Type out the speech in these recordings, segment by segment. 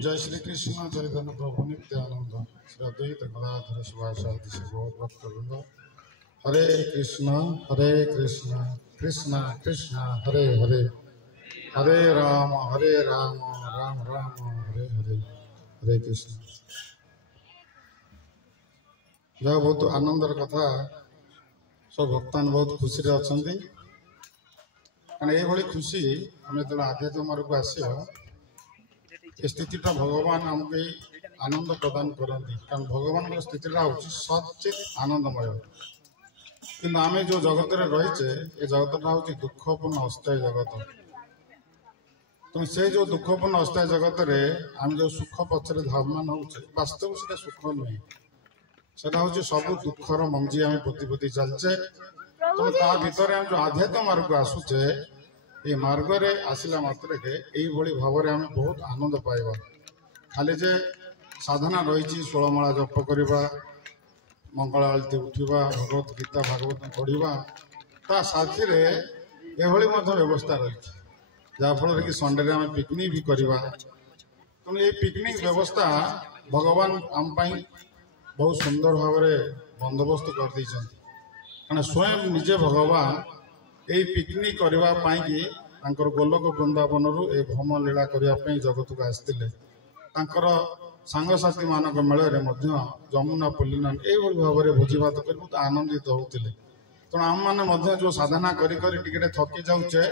जय श्री कृष्ण चैतन्य प्रभु नित्यानंद श्री अद्वैत गदाधर शिवासादि से गौर भक्त वृंद। हरे कृष्ण कृष्ण कृष्ण हरे हरे, हरे राम राम राम हरे हरे, हरे कृष्ण। यह बहुत आनंदर कथा, सब भक्तान बहुत खुशी रे अछंती। कारण ये खुशी आम जो आध्यात्म मार्ग को आसिया स्थितिटा भगवान आमको आनंद प्रदान करती। कारण भगवान स्थितिटा हूँ सचित आनंदमय, कि आम जो जगत रहीचे ये जगतटा हूँ दुखपूर्ण अस्थायी जगत। तो से जो दुखपूर्ण अस्थायी जगत रे आम जो सुख पचर धावमान होचे वास्तव से सुख नुहे, से हूँ सब दुखर मंजी आम पोती पोती चलचे। तो ता भीतर आम जो आध्यात्म मार्ग को आसुचे ये मार्ग रे आसिला मात्र के यही भाव में आम बहुत आनंद पाइबा। खाली जे साधना रही 16 माला जप करवा, मंगल आलती उठा, भगवत गीता भागवत पढ़ा, ता साथी रे एभली व्यवस्था रही जहाँफल कि संडे आम पिकनिक भी करवा। तेणु ये पिकनिक व्यवस्था भगवान आम बहुत सुंदर भाव में बंदोबस्त कर दी। कारण स्वयं निजे भगवान यही पिकनिक करने गोलोक वृंदावन रु भ्रम लीला करने जगत को आसते। सांगसाथी मान मेल जमुना पुलिन यही भाव में भोजी भात कर बहुत आनंदित होते। तेणु आम मैंने जो साधना करी थकी जाऊे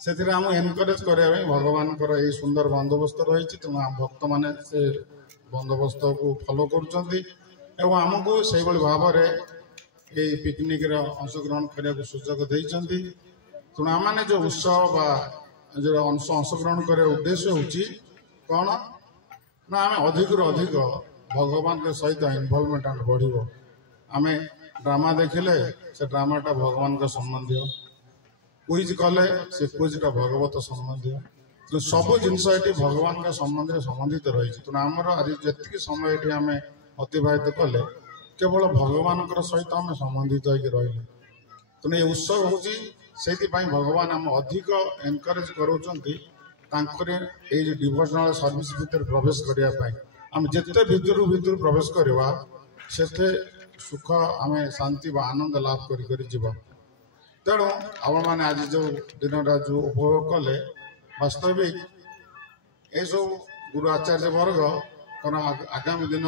से आम एनकरेज करने भगवान यही सुंदर बंदोबस्त रही। तेणु आम भक्त मैंने से बंदोबस्त को फॉलो करमको से भाव में ये पिकनिक अंशग्रहण करने को सुजोग देते। तेणु आम मैंने जो उत्सव जो अंशग्रहण कर उद्देश्य हूँ कौन ना आम अधिक अधिक भगवान के सहित इनवॉल्वमेंट बढ़। आम ड्रामा देखिले से ड्रामाटा भगवान का संबंधी, क्विज कले से क्विजटा भगवत संबंधी। तो सब जिनस ये भगवान का संबंध संबंधित रही। तेणु आमर आज जी समय ये आम अतिबाहित कले केवल भगवान सहित आम संबंधित हो रही। तेणु ये उत्सव हूँ से भगवान आम अधिक एनकरेज कर डिवोशनल सर्विस भितर प्रवेश करने। आम जिते भितर भितर प्रवेश करवा से सुख आम शांति व आनंद लाभ कर। तेणु आप मैंने आज जो दिनटा जो उपभोग कले वास्तविक ये सब गुरु आचार्य वर्ग कारण आगामी दिन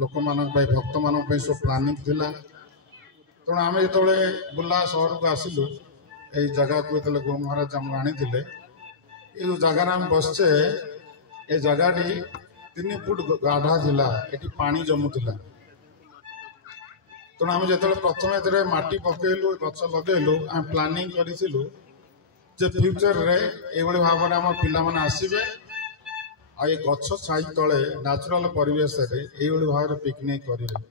लोक मान भक्त मान सब प्लानिंग थिला। तेणु आम जो बुला सहर को आसिलु ये जगह को जो गुरु महाराज आम आनी ये जो जगार आम बसचे ये जगह 3 फुट गाढ़ा थिला, ये पानी जमुला। तेणु आम जो प्रथम ये माटी पकईलु गच लगेलु आम प्लानिंग करूँ फ्यूचर रे ये भाव में आम पिला माने आसबे ये गछ छाई तले नेचुरल परिवेश ये भाव में पिकनिक करेंगे।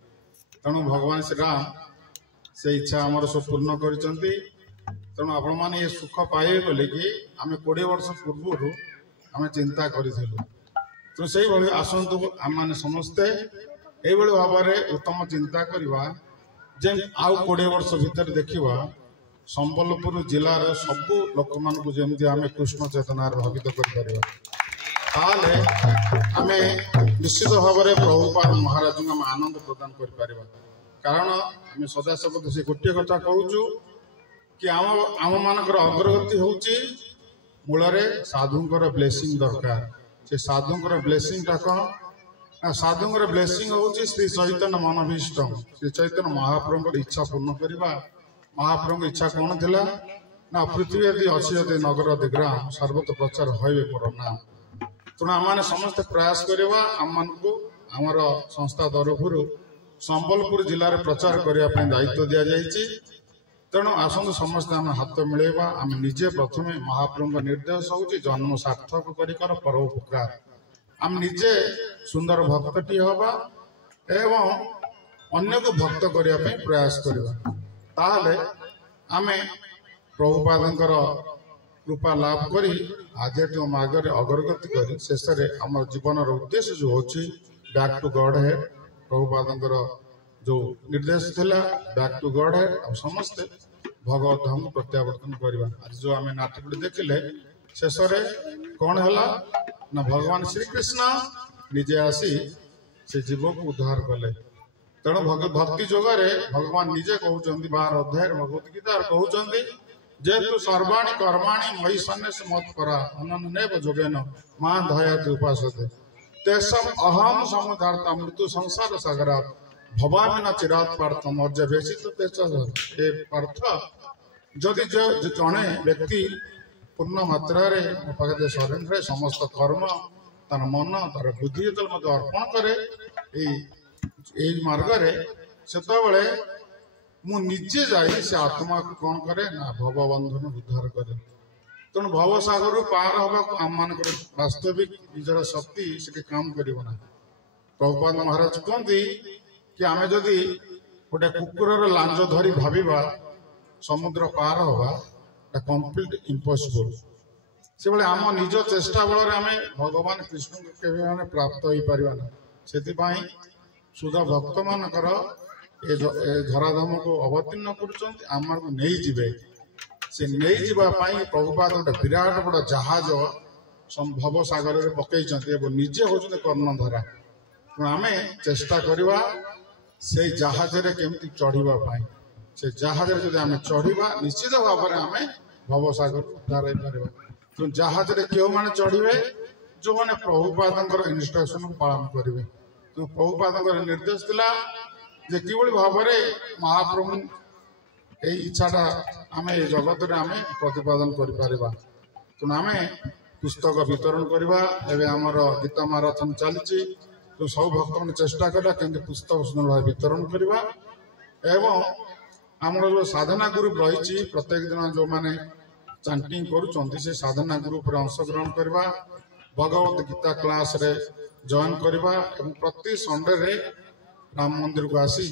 तेणु भगवान श्री राम से इच्छा आमर सब पूर्ण कर। तेणु आपण मैंने ये सुख पाइबे बोली कि आम 20 वर्ष पूर्व आम चिंता करूँ। तेणु से आसतु आम मैंने समस्ते ये भाव में उत्तम चिंता करवा जे आउ 20 वर्ष भीतर देखा संबलपुर जिलार सबू लोक मान जमी आम कृष्ण चेतनार भावित कर निश्चित भाव में प्रभुपाद महाराज को आम आनंद प्रदान कर। कारण आम सदा सब से गोटे कथा कहूँ कि आम मानकर अग्रगति हूँ मूल साधुंकर ब्लेसिंग दरकार। से साधुंकर ब्लेसिंगटा कौन? साधुंकर ब्लेसिंग हूँ श्री चैतन्य मनभीष्टम, श्री चैतन्य महाप्रभु इच्छा पूर्ण करवा। महाप्रभु इच्छा कौन थिला ना पृथ्वी यदि अच्छी यदि नगर दिग्राम सर्वत प्रचार होइबे मोर नाम। तेणु आम समस्त प्रयास करवा आम आमर संस्था तरफ संबलपुर जिले में प्रचार करने दायित्व दि जाइए। तेणु आसतु समस्त आम हाथ मिलेवा। आम निजे प्रथम महाप्रभु निर्देश हूँ जन्म सार्थक कर परोपकार। आम निजे सुंदर भक्तटी हवा एवं अन्य को भक्त करने प्रयास करवा। ताहले आमे प्रभुपादंकर कृपा लाभ करी आध्यात्मिक मार्ग में अग्रगति करी शेष में आम जीवन उद्देश्य जो होची बैक टू गॉड हेड। प्रभुपादंकर जो निर्देश थिला बैक टू गॉड हेड, समस्ते भगवत धाम प्रत्यावर्तन करवा। आज जो आम नाटक देखिले शेष कौन है ना भगवान श्रीकृष्ण निजे आसी से जीव को उद्धार कले। तेणु भक्ति जोगरे भगवान निजे कहते 12 अध्याय भगवत गीता कहते जेतु सर्वाणी कर्माणी मयि सन्न्यास मत परा अनन्येव जोगेन मां धयाति उपासते तेषाम् अहम समुद्धार्ता मृत्यु संसार सागरात् भवामि न चिरात् पार्थ मौर्य व्यसित ए पार्थ जदि जड़े व्यक्ति पूर्ण मात्रा पाखे शरीर में समस्त कर्म तार मन तार बुद्धि जो अर्पण करे मार्ग से मु निजे जाई से आत्मा को कौन करे ना भवबंधन उद्धार करे। तेणु भवसागर पार हवा आम मान वास्तविक निजर शक्ति से काम करना। प्रभुपाद महाराज कहते कि आम जदि गोटे कुकुर लांज धरी भाविबा समुद्र पार हवा कंप्लीट इम्पॉसिबल से भाई आम निज चेष्टा बल आम भगवान कृष्ण को केवे प्राप्त हो पार से शुद्ध भक्त मानकर ए धराधाम को अवतीर्ण कर नहीं जीवे से नहीं जीवाई प्रभुपाद गोटे विराट बड़ जहाज भव सागर में पकई निजे हूँ कर्णधारा। आम चेष्टा करवा से जहाज केमती चढ़ाई से जहाज आम चढ़ा निश्चित भाव में आम भव सागर उद्धार हो पार। तो जहाज क्यों मैंने चढ़े जो मैंने प्रभुपाद इन्स्ट्रक्शन को पालन करेंगे। तो प्रभुपाद निर्देश दिला जे किभली भाव में महाप्रभु यही इच्छाटा आम जगत में आम प्रतिपादन कर। आम पुस्तक वितरण करवा एवं आमर गीता माराथन चली तो सब भक्त मैंने चेष्टा करा कि पुस्तक सुंदर भाव वितरण करवा एवं आमर जो साधना ग्रुप रही प्रत्येक दिन जो मैंने चांटिंग करुँच से साधना ग्रुप रे अंशग्रहण करवा भगवत गीता क्लास रे जॉइन करवा प्रति संडे रे राम मंदिर को आसी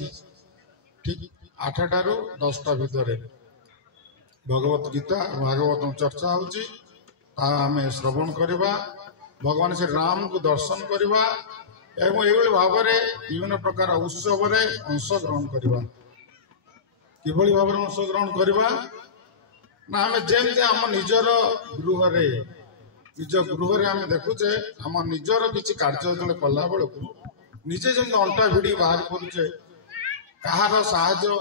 ठीक 8टा ରୁ 10ଟା भितर भगवत गीता भागवत चर्चा होची आम श्रवण करवा भगवान श्री राम को दर्शन करवा एवं ये भाव में विभिन्न प्रकार उत्सव अंशग्रहण करवा किभली भाव में अंशग्रहण करवा ना आम जमी आम निजर गृह निज गृह आम देखुचे आम निजर किसी कार्य जो कला बेलू निजे जमी अंटा भिड़ी बाहर करुचे कहार साहाय्य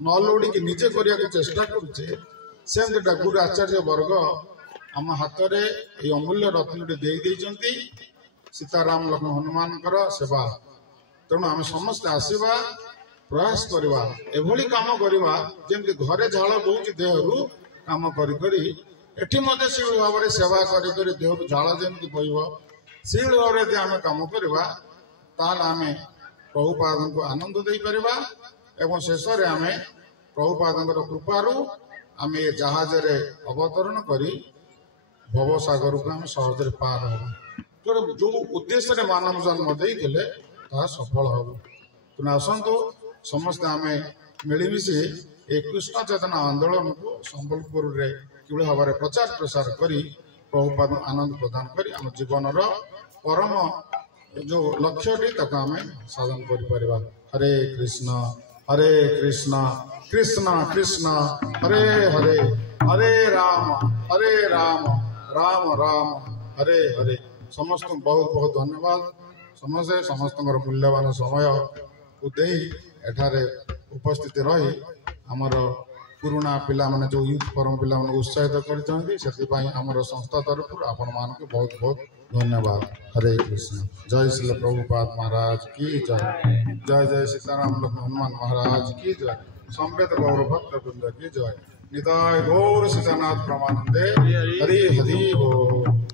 न लोड़ी निजे करने को चेष्टा करुचे सेमती गुरु आचार्य वर्ग आम हाथ में ये अमूल्य रत्न दे सीताराम लक्ष्मण हनुमान सेवा। तेणु आम समस्ते आसवा प्रयास करवा एभली काम करवा जमी घरे झाड़ बहुत देहरु काम करी एठी मध्य से भाव में सेवा करी देह झाड़ जमी बहब से भाव में आम कम करवा ताल आम प्रभुपाद को आनंद दे पारिबा एवं शेष में आम प्रभुपाद कृपारू आम ये जहाज रे अवतरण करी भव सागर को आम सहज पार हो जो उद्देश्य मानव जन्म देते सफल हम। तेना आसतु समस्त आम मिलमिशि एक कृष्ण चेतना आंदोलन को संबलपुर रे कि भाव में प्रचार प्रसार करी प्रभुपाद आनंद प्रदान करी आम जीवन परम जो लक्ष्य आम साधन कर। हरे कृष्ण कृष्ण कृष्ण हरे हरे हरे राम राम राम हरे हरे। समस्त बहुत बहुत धन्यवाद समस्ते समस्त मूल्यवान समय को दे एठारे उपस्थित रही आमर पुराना पिला माने जो यूथ फोरम पिला माने उत्साहित कर आमर संस्था तरफ आपण मान को बहुत बहुत धन्यवाद। हरे कृष्ण। जय श्री प्रभुपाद महाराज की जय। जय जय सीताराम लक्ष्मण हनुमान महाराज की जय। संवेद गौर भक्त वृंद की जय। निताय गौर सीतानाथ प्रमानंदे हरि हरि बोल।